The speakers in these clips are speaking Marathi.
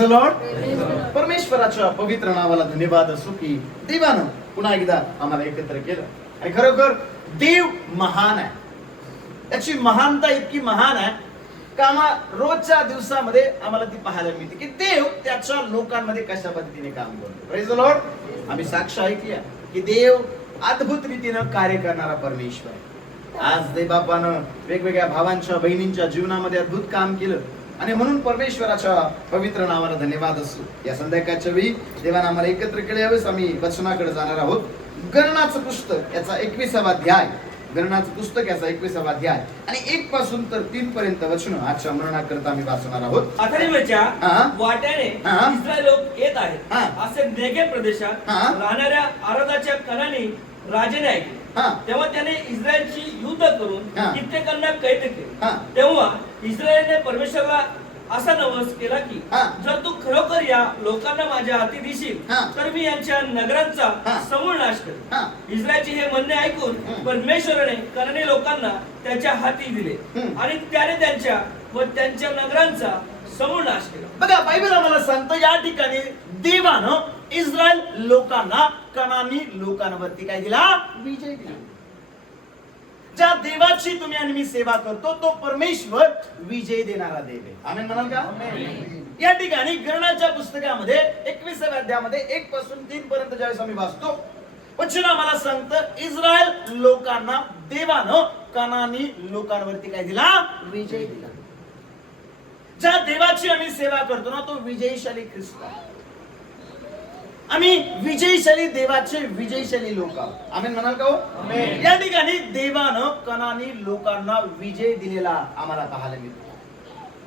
Praise the Lord. परमेश्वराच्या पवित्र नावाला धन्यवाद असो की देवानं पुन्हा एकदा आम्हाला एकत्र केलं. आणि खरोखर देव महान आहे. त्याची महानता इतकी महान आहे का रोजच्या दिवसामध्ये आम्हाला ती पाहायला मिळते की देव त्याच्या लोकांमध्ये कशा पद्धतीने काम करतो. Praise the Lord. आम्ही साक्ष ऐकली की देव अद्भुत रीतीनं कार्य करणारा परमेश्वर आहे. आज देवबापानं वेगवेगळ्या भावांच्या बहिणींच्या जीवनामध्ये अद्भुत काम केलं आणि म्हणून परमेश्वराच्या पवित्र नावाला धन्यवाद असो. या संध्याकाळच्या वेळी देवानं आम्हाला एकत्र केले यावेळेस आम्ही वचनाकडे जाणार आहोत. गणनाचं पुस्तक याचा 21वा अध्याय, गणनाचं पुस्तक याचा 21वा अध्याय आणि 1 पासून तर 3 पर्यंत वचन आजच्या मरणाकरता आम्ही वाचणार आहोत. अथर्वच्या वाट्याने इस्रायल लोक येत आहेत असे नेगेव प्रदेशात राहणाऱ्या आरादाच्या कनानी राजाने ऐकले. तेव्हा त्याने इस्रायलची युद्ध करून कित्येकांना कैद केले. तेव्हा इस्रायलने परमेश्वराला असा नवस केला की जर तू खरोखर या लोकांना माझ्या हाती देशील तर मी यांच्या नगरांचा समूळ नाश करेन. इस्रायलचे हे म्हणणे ऐकून परमेश्वराने कनानी लोकांना त्याच्या हाती दिले आणि त्याने त्यांच्या व त्यांच्या नगरांचा समूळ नाश केला. बघा बायबल आम्हाला सांगतो या ठिकाणी देवानं इस्रायल लोकांना कनानी लोकांवरती काय दिला? विजय दिला. ज्या देवाची तुम्ही आणि मी सेवा करतो तो परमेश्वर विजय देणारा देव आहे. आमेन म्हणाल का? या ठिकाणी गणनाच्या पुस्तकामध्ये 21व्या अध्यायामध्ये 1 पासून 3 पर्यंत ज्यावेळेस आम्ही वाचतो वचन आम्हाला सांगतं इस्रायल लोकांना देवानं कनानी लोकांवरती काय दिला? विजय दिला. ज्या देवाची आम्ही सेवा करतो ना तो विजयशाली ख्रिस्त आहे. आम्ही विजयशाली देवाचे विजयशाली लोक आहोत. आमेन म्हणाल का? या ठिकाणी देवानं कनानी लोकांना विजय दिलेला आम्हाला पाहायला मिळतो.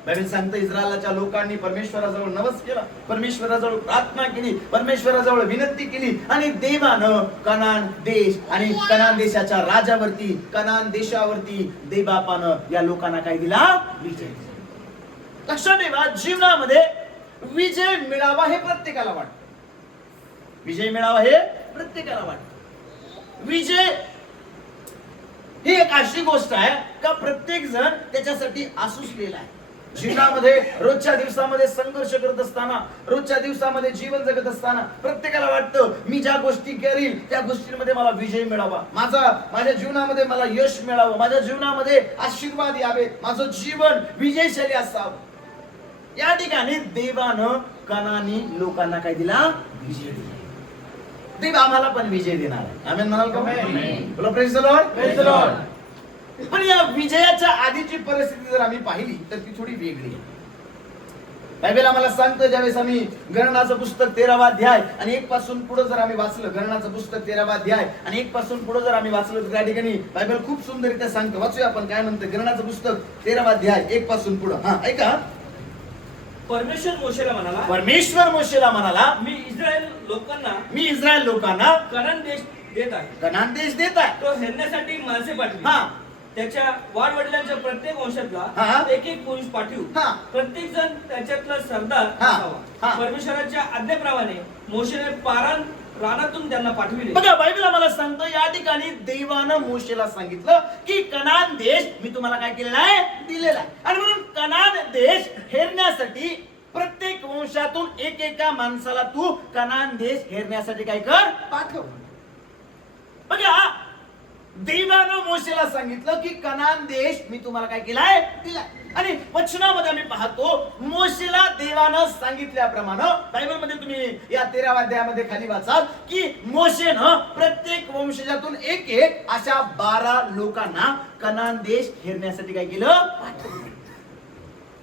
बायबल सांगतं इस्रायलाच्या लोकांनी परमेश्वराजवळ नवस केला, परमेश्वराजवळ प्रार्थना केली, परमेश्वराजवळ विनंती केली आणि देवानं कनान देश आणि कनान देशाच्या राजावरती, कनान देशावरती देवबापानं या लोकांना काय दिला? विजय दिला. लक्षात ठेवा, जीवनामध्ये विजय मिळावा हे प्रत्येकाला वाटतं. विजय मिळावा हे प्रत्येकाला वाटतं. विजय ही एक अशी गोष्ट आहे का प्रत्येक जण त्याच्यासाठी आसुसलेला आहे. जीवनामध्ये रोजच्या दिवसामध्ये संघर्ष करत असताना, रोजच्या दिवसामध्ये जीवन जगत असताना प्रत्येकाला वाटतं मी ज्या गोष्टी करील त्या गोष्टींमध्ये मला विजय मिळावा, माझ्या जीवनामध्ये मला यश मिळावं, माझ्या जीवनामध्ये आशीर्वाद यावे, माझं जीवन विजयशाली असावं. या ठिकाणी देवानं कनानी लोकांना काय दिला? विजय दिला. देव आम्हाला पण विजय देणार आहे. आमेन म्हणाल का? बोला praise the Lord. Praise the Lord. पण या विजयाच्या आधीची परिस्थिती जर आम्ही पाहिली तर ती थोडी वेगळी आहे. बायबल आम्हाला सांगतं ज्यावेळेस आम्ही गणनाचं पुस्तक 13वा अध्याय आणि 1 पासून पुढे जर आम्ही वाचलं, गणनाचं पुस्तक 13वा अध्याय आणि 1 पासून पुढे जर आम्ही वाचलं तर त्या ठिकाणी बायबल खूप सुंदररित्या सांगतं. वाचूया आपण काय म्हणतं. गणनाचं पुस्तक 13वा अध्याय 1 पासून पुढे. ऐका. परमेश्वर मोशेला म्हणाला मी इस्रायल लोकांना कनान देश देत आहे. कनान देश देत आहे. तो हेरण्यासाठी माणसे पाठवी. त्याच्या वाडवडिलांच्या प्रत्येक वंशातला एक पुरुष पाठवू. प्रत्येक जण त्याच्यातला सरदार असावा. परमेश्वराच्या आज्ञेप्रमाणे मोशेने पारान रानातून त्यांना पाठविले. बघा बायबल आम्हाला सांगतो या ठिकाणी देवानं मोशेला सांगितलं की कनान देश मी तुम्हाला काय केलेला आहे? दिलेला आहे. आणि म्हणून कनान देश हेरण्यासाठी प्रत्येक वंशातून एका माणसाला तू कनान देश हेरण्यासाठी काय कर? पाठव. बघा देवानं मोशेला सांगितलं की कनान देश मी तुम्हाला काय केलाय? दिलाय. आणि वचनामध्ये आम्ही पाहतो मोशेला देवानं सांगितल्याप्रमाणे बायबल मध्ये तुम्ही या 13व्या अध्यायामध्ये खाली वाचाल की मोशेनं प्रत्येक वंशजातून एक अशा 12 लोकांना कनान देश हेरण्यासाठी काय केलं?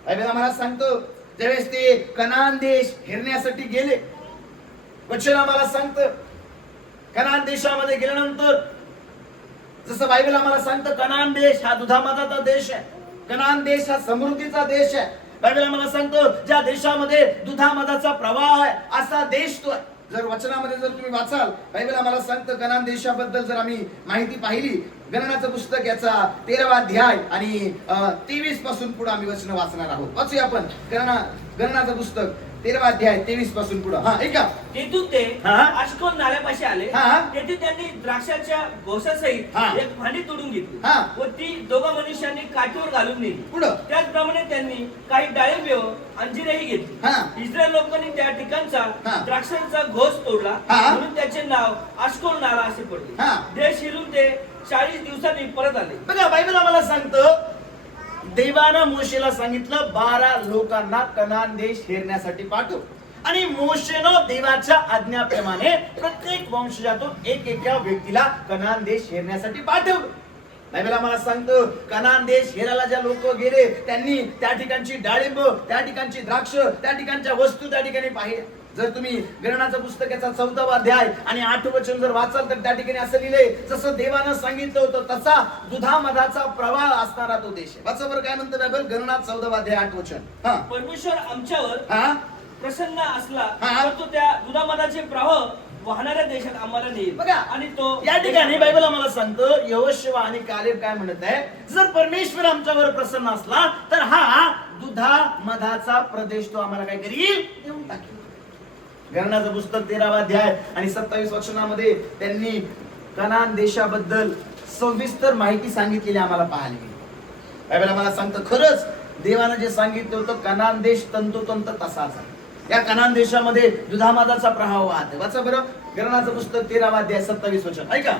बायबल आम्हाला सांगतो ज्यावेळेस ते कनान देश हेरण्यासाठी गेले, वचन आम्हाला सांगतं कनान देशामध्ये गेल्यानंतर जसं बायबल आम्हाला सांगतं कनान देश हा दुधामधाचा देश आहे, कनान देश हा समृद्धीचा देश आहे. बायबल आम्हाला सांगतं ज्या देशामध्ये दुधामधाचा प्रवाह आहे असा देश तो आहे. जर वचनामध्ये जर तुम्ही वाचाल बायबल आम्हाला सांगतं कनान देशाबद्दल जर आम्ही माहिती पाहिली गणनाचं पुस्तक याचा 13वा अध्याय आणि 23 पासून पुढे आम्ही वचन वाचणार आहोत. वाचूया आपण गणनाचं पुस्तक 13वा अध्याय 23 पासून पुढे. हा ऐका. तेथून ते हा. अश्कोल नाल्यापाशी आले. हा. तेथे त्यांनी द्राक्षाच्या घोसासहित हा. एक भांडी तोडून घेतली हा. व ती दोघा मनुष्यांनी काठीवर घालून नेली. पुढं. त्याचप्रमाणे त्यांनी काही डाळिंबे व अंजीरही घेतली. हा. इस्रायल लोकांनी त्या ठिकाणचा हा. द्राक्षांचा घोस तोडला हा. म्हणून त्याचे नाव अश्कोल नाला असे पडले. हा. देश शिरून ते 40 दिवसांनी परत आले. बघा बायबल आम्हाला सांगतं देवानं मोशेला सांगितलं 12 लोकांना कनान देश हेरण्यासाठी पाठव. आणि मोशेनं देवाच्या आज्ञाप्रमाणे प्रत्येक वंशजातून एका व्यक्तीला कनान देश हेरण्यासाठी पाठवलं. बायबल आम्हाला सांगतं कनान देश हेरायला ज्या लोक गेले त्यांनी त्या ठिकाणची डाळिंब, त्या ठिकाणची द्राक्ष, त्या ठिकाणच्या वस्तू त्या ठिकाणी पाहिल्या. जर तुम्ही गणनाचं पुस्तकाचा 4वा अध्याय आणि 8वं वचन जर वाचाल तर त्या ठिकाणी असं लिहिलंय जसं देवानं सांगितलं होतं तसा दुधामधाचा प्रवाह असणारा तो देश आहे. वाचा बरं काय म्हणतं बायबल. गणना 14वा अध्याय 8 वचन. हा. परमेश्वर आमच्यावर हा. प्रसन्न असला हा. तर तो त्या दुधामधाचे प्रवाह वाहणाऱ्या देशात आम्हाला नेईल. बघा आणि तो या ठिकाणी बायबल आम्हाला सांगतं यहोशुवा आणि कालेब काय म्हणत आहे जर परमेश्वर आमच्यावर प्रसन्न असला तर हा दुधा मधाचा प्रदेश तो आम्हाला काय करील देऊन टाकेल. गणनाचं पुस्तक 13वा अध्याय आणि 27 वचनामध्ये त्यांनी कनान देशाबद्दल सविस्तर माहिती सांगितलेली आम्हाला पाहायला मिळते. बायबल आम्हाला सांगतं खरंच देवानं जे सांगितलं होतं कनान देश तंतोतंत तसाच आहे. या कनान देशामध्ये दुधामधाचा प्रवाह वाहत. वाचा बरं गणनाचं पुस्तक 13वा अध्याय 27 वचन ऐका.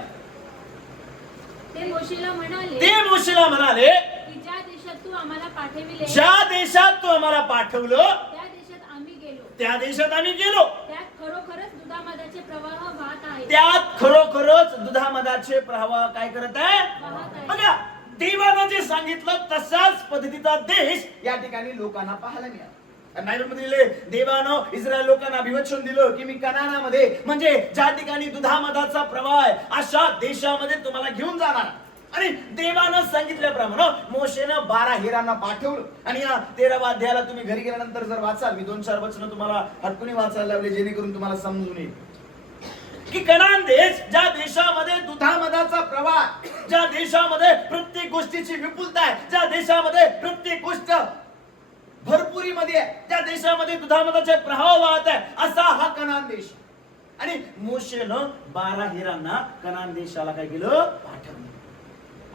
ते मोशेला म्हणाले की ज्या देशात तू आम्हाला पाठविले ज्या देशात तू आम्हाला पाठवलं त्या देशात आम्ही गेलो त्यात खरोखरच दुधामधाचे प्रवाह वाहत आहेत. त्यात खरोखरच दुधामधाचे प्रवाह काय करत आहे वाहत आहे. बघा देवानं जे सांगितलं तसाच पद्धतीचा देश या ठिकाणी लोकांना पाहायला मिळाला. बायबलमध्ये देवानं इस्रायल लोकांना अभिवचन दिलं की मी कनानामध्ये म्हणजे ज्या ठिकाणी दुधामधाचा प्रवाह आहे अशा देशामध्ये तुम्हाला घेऊन जाणार. आणि देवानं सांगितल्याप्रमाणे मोशेनं 12 हेरांना पाठवलं. आणि या 13वा अध्यायाला तुम्ही घरी गेल्यानंतर जर वाचाल मी 2-4 वचनं तुम्हाला हटकुनी वाचायला लावले जेणेकरून तुम्हाला समजून येईल की कनान देश ज्या देशामध्ये दुधामधाचा प्रवाह, ज्या देशामध्ये प्रत्येक गोष्टीची विपुलता आहे, ज्या देशामध्ये प्रत्येक गोष्ट भरपुरीमध्ये आहे, ज्या देशामध्ये दुधामधाचे प्रवाह वाहत आहे असा हा कनान देश. आणि मोशेनं 12 हेरांना कनान देशाला काय केलं पाठवलं.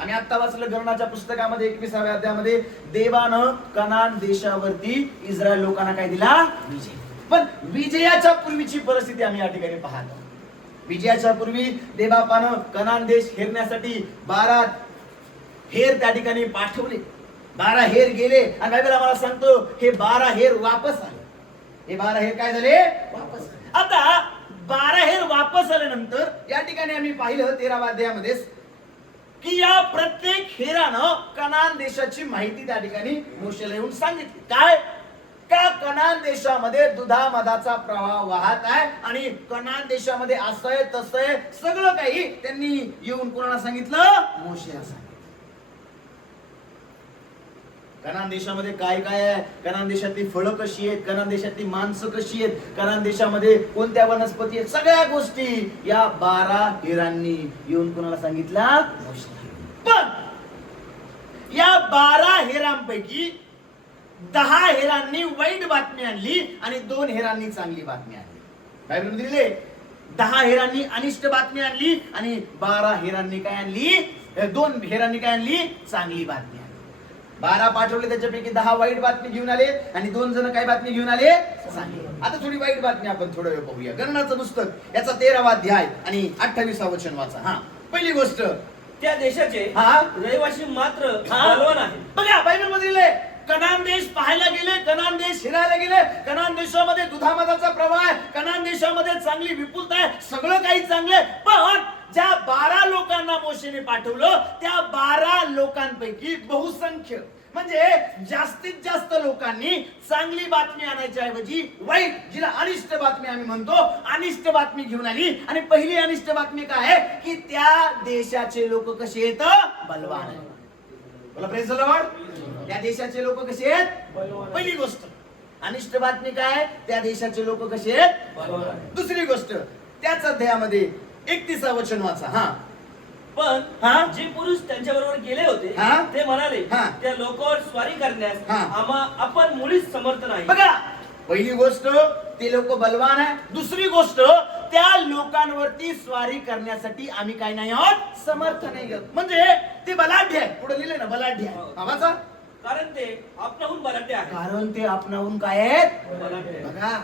आम्ही आता वाचलं गणनाच्या पुस्तकामध्ये 21व्या अध्यायामध्ये देवानं कनान देशावरती इस्रायल लोकांना काय दिला विजय. पण विजयाच्या पूर्वीची परिस्थिती आम्ही या ठिकाणी पाहतो. विजयाच्या पूर्वी देवबापानं कनान देश हेरण्यासाठी 12 हेर त्या ठिकाणी पाठवले. 12 हेर गेले आणि बायबल आम्हाला सांगतो हे 12 हेर वापस आले. हे 12 हेर काय झाले वापस आले. आता 12 हेर वापस आल्यानंतर या ठिकाणी आम्ही पाहिलं 13व्या अध्यायामध्ये की या प्रत्येक हेरानं कनान देशाची माहिती त्या ठिकाणी मोशेला येऊन सांगितली. काय का कनान देशामध्ये दुधामधाचा प्रवाह वाहत आहे आणि कनान देशामध्ये असं आहे तसं आहे सगळं काही त्यांनी येऊन कोणाला सांगितलं मोशेला सांगितलं. कनान देशामध्ये काय काय आहे, कनान देशातली फळं कशी आहेत, कनान देशातली माणसं कशी आहेत, कनान देशामध्ये कोणत्या वनस्पती आहेत, सगळ्या गोष्टी या 12 हेरांनी येऊन कोणाला सांगितला मोशेला. पण या 12 हेरांपैकी 10 हेरांनी वाईट बातमी आणली आणि 2 हेरांनी चांगली बातमी आणली. बायबलमध्ये दिले 10 हेरांनी अनिष्ट बातमी आणली आणि 12 हेरांनी काय आणली 2 हेरांनी काय आणली चांगली बातमी आणली. 12 पाठवले त्याच्यापैकी 10 वाईट बातमी घेऊन आले आणि 2 जण काय बातमी घेऊन आले चांगली. आता थोडी वाईट बातमी आपण थोडं वेळ पाहूया. गणनाचं पुस्तक याचा 13वा अध्याय आणि 28वा वचन वाचा. हा पहिली गोष्ट त्या देशाचे रहिवासी मात्र बलवान आहे. बघा बायबल मध्ये कनान देश पाहायला गेले, कनान देश हिरायला गेले, कनान देशामध्ये दुधामधाचा प्रवाह आहे, कनान देशामध्ये चांगली विपुलता आहे, सगळं काही चांगलं. पण ज्या 12 लोकांना मोशेने पाठवलं त्या 12 लोकांपैकी बहुसंख्य म्हणजे जास्तीत जास्त लोकांनी चांगली बातमी आणायच्या ऐवजी वाईट जिला अनिष्ट बातमी आम्ही म्हणतो अनिष्ट बातमी घेऊन आली. आणि पहिली अनिष्ट बातमी काय आहे की त्या देशाचे लोक कसे आहेत बलवान आहेत. बोला प्रेज द लॉर्ड. त्या देशाचे लोक कसे आहेत पहिली गोष्ट. अनिष्ट बातमी काय त्या देशाचे लोक कसे आहेत. दुसरी गोष्ट त्याच अध्यायामध्ये 31वा वचन वाचा. हा पण जे पुरुष त्यांच्या बरोबर गेले होते ते म्हणाले त्या लोकांवर स्वारी करण्यास आपण मुळीच समर्थ नाही. बघा पहिली गोष्ट ते लोक बलवान आहे, दुसरी गोष्ट त्या लोकांवरती स्वारी करण्यासाठी आम्ही काय नाही आहोत, समर्थ नाही आहोत. म्हणजे ते बलाढ्य आहे, पुढे लिहिले ना बलाढ्य आहे. आवाजा कारण ते आपणाहून बलाढ्य आहे. कारण ते आपणाहून काय आहेत, बलाढ्य आहे. बघा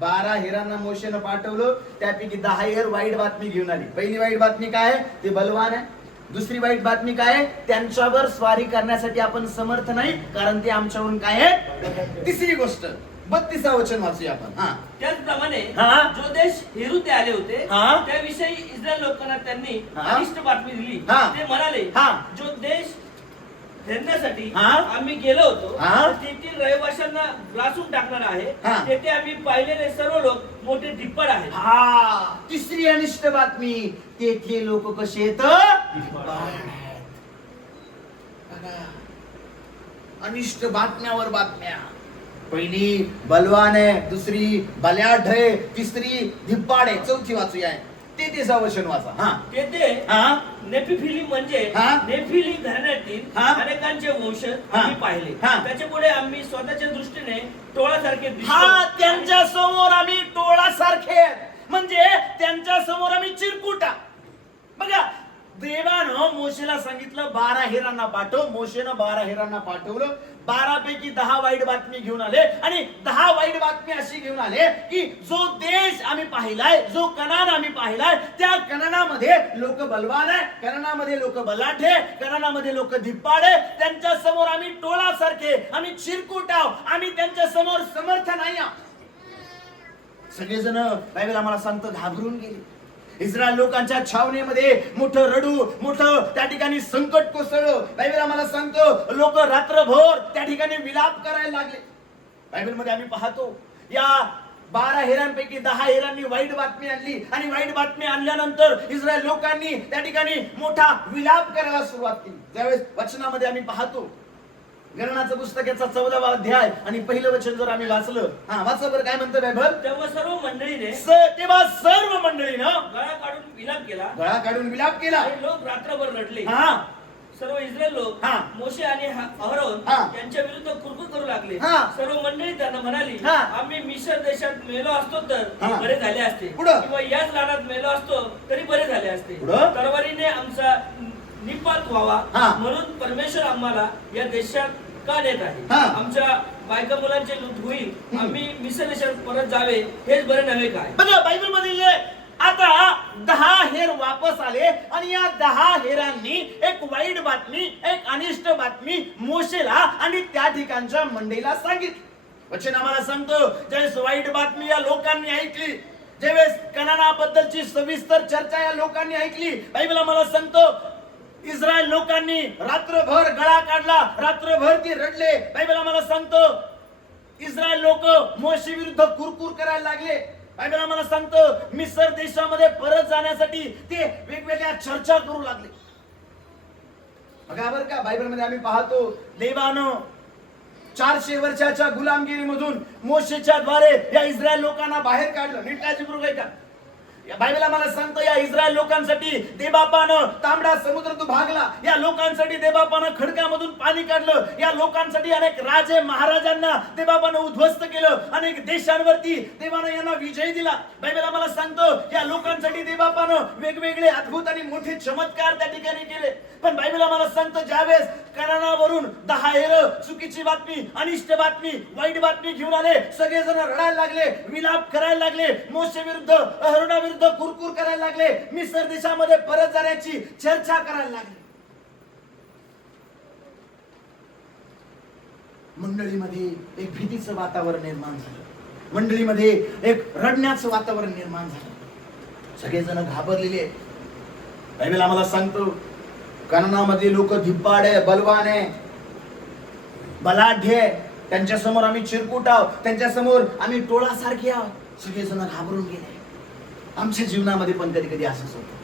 12 हेरांना मोशेनं पाठवलं, त्यापैकी 10 हेर वाईट बातमी घेऊन आली. पहिली वाईट बातमी काय आहे, ते बलवान आहे. दुसरी वाईट बातमी काय आहे, त्यांच्यावर स्वारी करण्यासाठी आपण समर्थ नाही, कारण ते आमच्याहून काय आहे. तिसरी गोष्ट 32 वचन वाचूया आपण. हा त्याचप्रमाणे हा. जो देश हेरू ते आले होते हा. त्याविषयी इस्रायल लोकांना त्यांनी हा. अनिष्ट बातमी दिली. हा. ते म्हणाले हा. जो देश हेरण्यासाठी हा. आम्ही गेलो होतो हा. तर तेथील रहिवाशांना ग्रासून टाकणार आहे. हा. तेथे आम्ही पाहिलेले सर्व लोक मोठे धिप्पड आहेत. हा तिसरी अनिष्ट बातमी, तेथले लोक कसे येत, अनिष्ट बातम्यावर बातम्या. पहिली बलवान आहे, दुसरी बल्याढ आहे, तिसरी धिप्पाड आहे. चौथी वाचूया, ते 33 वचन वाचा. हा तेथे हा नेफिली म्हणजे हा. नेफिली घराण्यातील हा. अनेकांचे वंशज हा. आम्ही पाहिले. हा. त्याच्या पुढे आम्ही स्वतःच्या दृष्टीने टोळासारखे दिसतो. हा त्यांच्या समोर आम्ही टोळासारखे आहेत. म्हणजे त्यांच्या समोर आम्ही चिरकुटा. बघा देवानं मोशेला सांगितलं 12 हेरांना पाठव. मोशेनं 12 हेरांना पाठवलं. 12 पैकी 10 वाईट बातमी घेऊन आले आणि 10 वाईट बातमी अशी घेऊन आले की जो देश आम्ही पाहिलाय, जो कनान आम्ही पाहिलाय, त्या कनानामध्ये लोक बलवान आहे, कनानामध्ये लोक बलाढ्य, कनानामध्ये लोक धिप्पाडे. त्यांच्या समोर आम्ही टोळासारखे, आम्ही चिरकुट आहोत, आम्ही त्यांच्या समोर समर्थ नाही आहोत. सगळेजण बायबल आम्हाला सांगतं घाबरून गेले. इस्रायल लोकांच्या छावणीमध्ये मोठं रडू, मोठं त्या ठिकाणी संकट कोसळलं. बायबल आम्हाला सांगतो लोक रात्रभर त्या ठिकाणी विलाप करायला लागले. बायबल मध्ये आम्ही पाहतो या 12 हेरांपैकी 10 हेरांनी वाईट बातमी आणली आणि वाईट बातमी आणल्यानंतर इस्रायल लोकांनी त्या ठिकाणी मोठा विलाप करायला सुरुवात केली. त्यावेळेस वचनामध्ये आम्ही पाहतो गणनाचं पुस्तक याचा 14वा अध्याय आणि पहिलं वचन जर आम्ही वाचलं, हा वाचा बरं काय म्हणतं बायबल. तेव्हा सर्व मंडळीने तेव्हा सर्व मंडळीनं गळा काढून विलाप केला. गळा काढून विलाप केला. आणि लोक रात्रभर रडले. हा सर्व इस्रायल लोक हा. मोशे आणि अहरोन हा. यांच्या विरुद्ध कुरकुर करू लागले. हा. सर्व मंडळी त्यांना म्हणाली हा. आम्ही मिस्र देशात मेलो असतो तर हा. बरे झाले असते, पुढं. किंवा याच रानात मेलो असतो तरी बरे झाले असते. पुढं. तरवारीने आमचा निपात व्हावा हा. म्हणून परमेश्वर आम्हाला या देशात का देत आहे. हा. आमच्या बायका मुलांचे लूट होईल, आम्ही मिस्र देशात परत जावे हेच बरे नव्हे काय. बघा बायबल मध्ये आता 10 हेर वापस आले आणि या 10 हेरांनी एक वाईट बातमी, एक अनिष्ट बातमी मोशेला आणि त्या ठिकाणच्या मंडळीला सांगितली. वचन आम्हाला सांगतो ज्यावेळेस वाईट बातमी या लोकांनी ऐकली, ज्यावेळेस कनानाबद्दलची सविस्तर चर्चा या लोकांनी ऐकली, बायबल आम्हाला सांगतो इस्रायल लोकांनी रात्रभर गळा काढला, रात्रभर ती रडले. बायबल आम्हाला सांगतो इस्रायल लोक मोशे विरुद्ध कुरकुर करायला लागले. बायबल आम्हाला सांगतं मिस्र देशामध्ये परत जाण्यासाठी ते वेगवेगळ्या चर्चा करू लागले. बघा बरं का बायबल मध्ये आम्ही पाहतो देवानं 400 वर्षाच्या गुलामगिरीमधून मोशेच्या द्वारे या इस्रायल लोकांना बाहेर काढलं. नीट बरोबर का बायबल आम्हाला सांगतो या इस्रायल लोकांसाठी देवबापानं तांबडा समुद्र तो भागला. या लोकांसाठी देवबापानं खडकामधून पाणी काढलं. या लोकांसाठी अनेक राजे महाराजांना देवबापानं उद्ध्वस्त केलं. अनेक देशांवरती देवानं यांना विजय दिला. बायबल आम्हाला सांगतो या लोकांसाठी देवबापानं वेगवेगळे अद्भुत आणि मोठे चमत्कार त्या ठिकाणी केले. पण बायबल आम्हाला सांगतो ज्यावेळेस कनानावरून 10 हेर चुकीची बातमी, अनिष्ट बातमी, वाईट बातमी घेऊन आले, सगळेजण रडायला लागले, विलाप करायला लागले, मोशे विरुद्ध अहरोना विरुद्ध कुरकुर करायला लागले, मिस्र देशामध्ये परत जाण्याची चर्चा करायला लागले. मंडळीमध्ये एक भीतीचं वातावरण निर्माण झालं. मंडळीमध्ये एक रडण्याचं वातावरण निर्माण झालं. सगळेजण घाबरलेले. बायबल आम्हाला सांगतो कनानामध्ये लोक धिप्पाड आहे, बलवान आहे, बलाढ्य आहे. त्यांच्या समोर आम्ही चिरकुट आहोत, त्यांच्या समोर आम्ही टोळासारखे आहोत. सगळेजण घाबरून गेले. आमच्या जीवनामध्ये पण कधी कधी असंच होतं.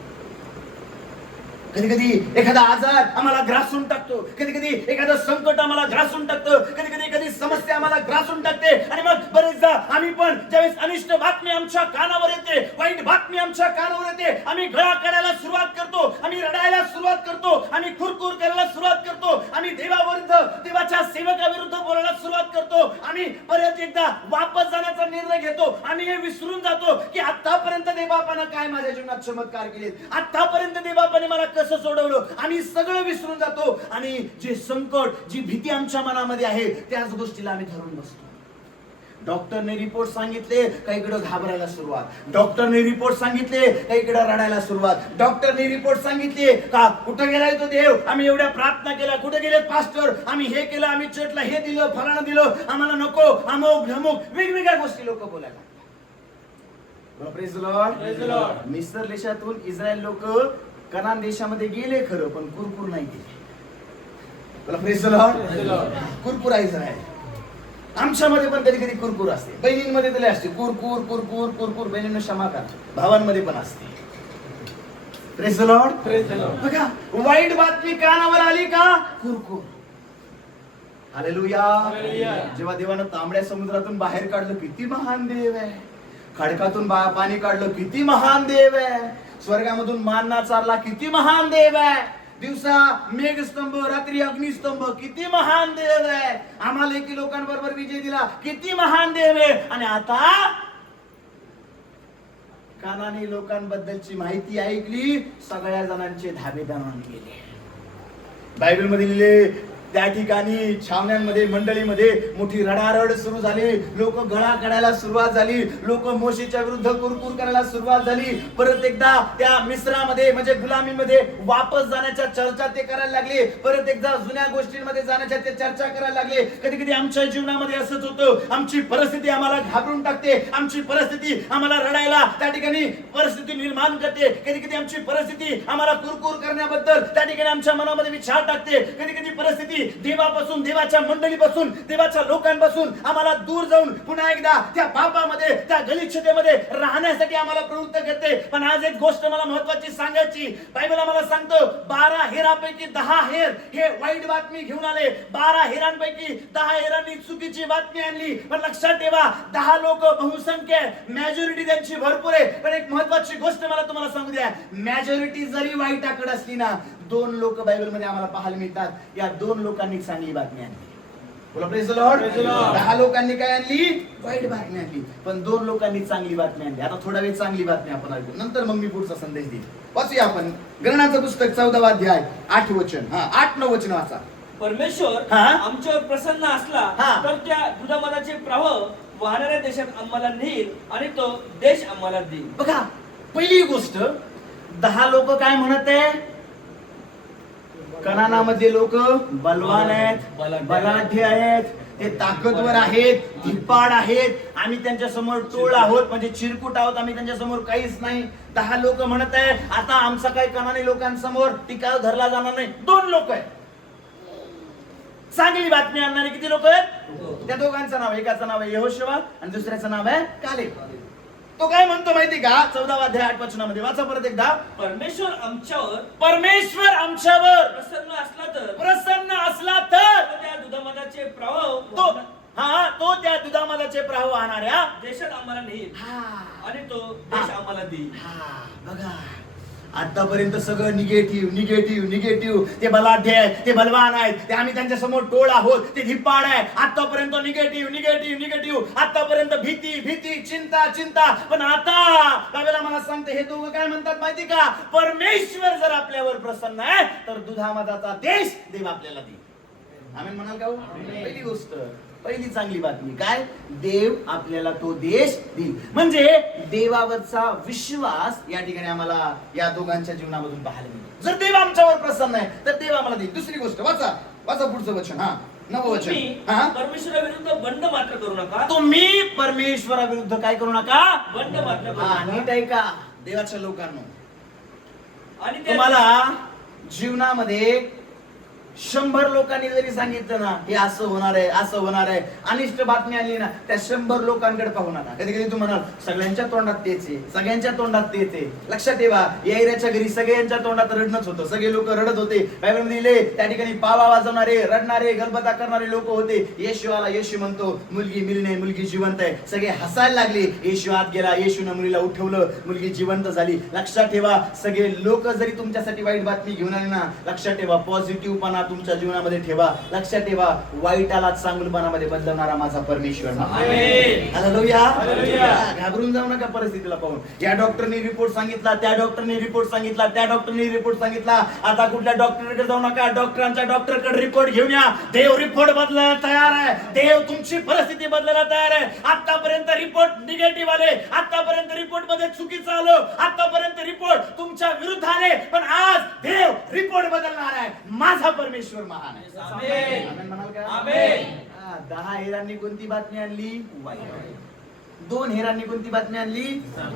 कधी कधी एखादा आजार आम्हाला ग्रासून टाकतो, कधी कधी एखादं संकट आम्हाला ग्रासून टाकतं, कधी कधी एखादी समस्या आम्हाला ग्रासून टाकते. आणि मग बरेचदा आम्ही पण ज्यावेळेस अनिष्ट बातमी आमच्या कानावर येते, वाईट बातमी आमच्या कानावर येते, आम्ही गळा काढायला सुरुवात करतो, आम्ही रडायला सुरुवात करतो, आम्ही खुरखुर करायला सुरुवात करतो, आम्ही देवाविरुद्ध, देवाच्या सेवकाविरुद्ध बोलायला सुरुवात करतो, आम्ही परत एकदा वापस जाण्याचा निर्णय घेतो. आम्ही हे विसरून जातो की आतापर्यंत देवबापानं काय माझ्या जीवनात चमत्कार केले, आतापर्यंत देवबापाने मला कसं सोडवलं. आम्ही सगळं विसरून जातो आणि जे संकट, जी भीती आमच्या मनामध्ये आहे त्याच गोष्टीला आम्ही धरून बसतो. डॉक्टरने रिपोर्ट सांगितले, काहीकडे घाबरायला सुरुवात, डॉक्टरने रिपोर्ट सांगितले, काहीकडे रडायला सुरुवात, डॉक्टरने रिपोर्ट सांगितले का कुठे गेलाय तो देव, आम्ही एवढ्या प्रार्थना केल्या, कुठे गेले पास्टर, आम्ही हे केलं, आम्ही चर्चला हे दिलं, फलानं दिलं, आम्हाला नको, अमुक ढमुक, वेगवेगळ्या गोष्टी लोक बोलायला. Praise the Lord. मिस्र देशातून इस्रायल लोक कनान देशामध्ये गेले खरं, पण कुरकुर नाही गेले. Praise the Lord. कुरकुर आहे इस्रायल. आमच्यामध्ये पण कधी कधी कुरकुर असते, बहिणींमध्ये तरी असते कुरकुर कुरकुर कुरकुर. बहिणींना क्षमा करा, भावांमध्ये पण असते. Praise the Lord. बघा, वाईट बातमी कानावर आली का कुरकुर. हालेलुया. जेव्हा देवानं तांबड्या समुद्रातून बाहेर काढलं, किती महान देव आहे. खडकातून पाणी काढलं, किती महान देव आहे. स्वर्गामधून मानना चारला, किती महान देव आहे. दिवसा मेघस्तंभ, रात्री अग्निस्तंभ, किती महान देव आहे. आम्हाला एकी लोकांबरोबर विजय दिला, किती महान देव आहे. आणि आता कानाने लोकांबद्दलची माहिती ऐकली, सगळ्या जणांचे धाबे दणाण केले. बायबल मध्ये लिहिले, त्या ठिकाणी छावण्यांमध्ये, मंडळीमध्ये मोठी रडारड सुरू झाली. लोक गळा काढायला सुरुवात झाली, लोक मोशेच्या विरुद्ध कुरकुर करायला सुरुवात झाली. परत एकदा त्या मिस्रामध्ये म्हणजे गुलामीमध्ये वापस जाण्याच्या चर्चा ते करायला लागले. परत एकदा जुन्या गोष्टींमध्ये जाण्याच्या ते चर्चा करायला लागले. कधी कधी आमच्या जीवनामध्ये असंच होतं, आमची परिस्थिती आम्हाला घाबरून टाकते, आमची परिस्थिती आम्हाला रडायला त्या ठिकाणी परिस्थिती निर्माण करते. कधी कधी आमची परिस्थिती आम्हाला कुरकुर करण्याबद्दल त्या ठिकाणी आमच्या मनामध्ये विचार टाकते. कधी कधी परिस्थिती देवापासून, देवाच्या मंडळीपासून, देवाच्या लोकांपासून आम्हाला दूर जाऊन पुन्हा एकदा त्या पापामध्ये, त्या गलिच्छतेमध्ये राहण्यासाठी आम्हाला प्रवृत्त करते. पण आज एक गोष्ट मला महत्वाची सांगायची. बायबल आम्हाला सांगतो, 12 हेरापैकी 10 हेर हे वाईट बातमी घेऊन आले. 12 हेरांपैकी 10 हेरांनी चुकीची बातमी आणली. पण लक्षात ठेवा, 10 लोक बहुसंख्य, मेजॉरिटी त्यांची भरपूर आहे. पण एक महत्वाची गोष्ट मला तुम्हाला सांगू द्या, मेजॉरिटी जरी वाईटाकडे असली ना, 2 लोक बायबल मध्ये आम्हाला पाहायला मिळतात. या 2 लोकांनी चांगली बातमी आणली. बोला प्रेज द लॉर्ड. 10 लोकांनी काय आणली? वाईट बातमी आणली. पण 2 लोकांनी चांगली बातमी आणली. आता थोडा वेळ चांगली बातमी आपण ऐकू, नंतर मग मी पुढचा संदेश देईन. वाचूया आपण गणनाचं पुस्तक 14वा अध्याय 8 वचन. 8-9 वचन वाचा. परमेश्वर आमच्यावर प्रसन्न असला तर त्या दुधामधाचे प्रवाह वाहणाऱ्या देशात आम्हाला नेईल आणि तो देश आम्हाला देईल. बघा, पहिली गोष्ट, 10 लोक काय म्हणत आहे? कनानामध्ये लोक बलवान आहेत, बलाढ्य आहेत, ते ताकदवर आहेत, धिप्पाड आहेत. आम्ही त्यांच्या समोर टोळ आहोत, म्हणजे चिरकुट आहोत, आम्ही त्यांच्या समोर काहीच नाही. 10 लोक म्हणत आहे, आता आमचा काही कनानी लोकांसमोर टिकाव धरला जाणार नाही. 2 लोक आहेत चांगली बातमी आणणारे. किती लोक आहेत? त्या दोघांचं नाव, एकाचं नाव आहे यहोशुआ आणि दुसऱ्याचं नाव आहे कालेब. तो काय म्हणतो माहिती का? 14वा अध्याय 8 वचनामध्ये वाचा परत एकदा. परमेश्वर आमच्यावर प्रसन्न असला तर त्या दुधामधाचे प्रवाह तो त्या दुधामधाचे प्रवाह वाहणाऱ्या देशात आम्हाला नेईल आणि तो देश आम्हाला देईल. बघा, आतापर्यंत सगळं निगेटिव्ह. ते बलाढ्य आहेत, ते बलवान आहेत, ते आम्ही त्यांच्या समोर टोळ आहोत, ते धिप्पाड आहे. आतापर्यंत निगेटिव्ह. आतापर्यंत भीती, चिंता. पण आता बायबल मला सांगते, हे दोघं काय म्हणतात माहिती का? परमेश्वर जर आपल्यावर प्रसन्न आहे तर दुधामधाचा देश देव आपल्याला देईल. आमेन म्हणाल का? पहिली गोष्ट, पहिली चांगली बातमी काय? देव आपल्याला तो देश देईल. म्हणजे देवावरचा विश्वास या ठिकाणी आम्हाला या दोघांच्या जीवनामधून पाहायला मिळतो. जर देव आमच्यावर प्रसन्न आहे तर देव आम्हाला देईल. दुसरी गोष्ट वाचा पुढचं वचन. 9वं वचन. परमेश्वराविरुद्ध बंड मात्र करू नका. तुम्ही परमेश्वराविरुद्ध काय करू नका? बंड मात्र करू नका. नीट ऐका देवाच्या लोकांनो. आणि तुम्हाला जीवनामध्ये 100 लोकांनी जरी सांगितलं ना हे असं होणार आहे, असं होणार आहे, अनिष्ट बातमी आली ना, त्या 100 लोकांकडे पाहू नका. कधी कधी तू म्हणाल सगळ्यांच्या तोंडात तेच आहे, सगळ्यांच्या तोंडात तेच आहे. लक्षात ठेवा, यायऱ्याच्या घरी सगळ्यांच्या तोंडात रडणंच होतं. सगळे लोक रडत होते. बायबलमध्ये लिहिले त्या ठिकाणी पावा वाजवणारे, रडणारे, गलबता करणारे लोक होते. येशू आला, येशू म्हणतो मुलगी मिली नाही, मुलगी जिवंत आहे. सगळे हसायला लागले. येशू आत गेला, येशूने मुलीला उठवलं, मुलगी जिवंत झाली. लक्षात ठेवा, सगळे लोक जरी तुमच्यासाठी वाईट बातमी घेऊन आले ना, लक्षात ठेवा पॉझिटिव्हपणा तुमच्या जीवनामध्ये ठेवा. लक्षात ठेवा, वाईटाला चांगलपणामध्ये बदलवणारा माझा परमेश्वर. हालेलुया. घाबरून जाऊ नका परिस्थितीला पाहून. या डॉक्टरनी रिपोर्ट सांगितला, त्या डॉक्टरनी रिपोर्ट सांगितला, त्या डॉक्टरनी रिपोर्ट सांगितला. आता कुठल्या डॉक्टरकडे जाऊ नका, डॉक्टरांच्या डॉक्टरकडे रिपोर्ट घेऊन या. देव रिपोर्ट बदलायला तयार आहे. देव तुमची परिस्थिती बदलायला तयार आहे. आतापर्यंत रिपोर्ट निगेटिव्ह आले, आतापर्यंत रिपोर्ट मध्ये चुकीचं आलं, आतापर्यंत रिपोर्ट तुमच्या विरुद्ध आले, पण आज देव रिपोर्ट बदलणार आहे. माझा परमेश्वर महान आहे. आमेन म्हणाल का? आमेन. 10 हेरांनी कोणती बातमी आणली? 2 हेरांनी कोणती बातमी आणली?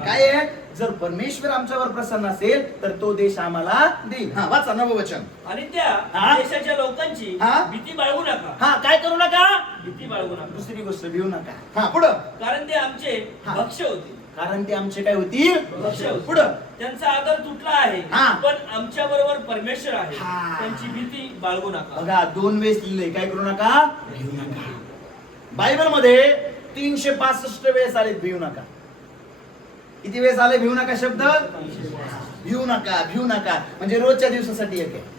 काय आहे? जर परमेश्वर आमच्यावर प्रसन्न असेल तर तो देश आम्हाला देईल. वाचा नववचन. आणि त्या देशाच्या लोकांची भीती बाळगू नका. काय करू नका? भीती बाळगू नका. दुसरी गोष्ट भिवू नका. पुढं. कारण ते आमचे भक्ष्य होते. कारण ते आमचे काय होतील? भक्ष्य होते. पुढं. त्यांचा आदर तुटला आहे, पण आमच्या बरोबर परमेश्वर आहे. त्यांची भीती बाळगू नका. बघा 2 वेळेस लिहिलंय, काय करू नका? भिवू नका. बायबल मध्ये 365 वेळेस आले भिवू नका. किती वेळेस आले भिवू नका शब्द? भिवू नका, भिवू नका. म्हणजे रोजच्या दिवसासाठी एक आहे.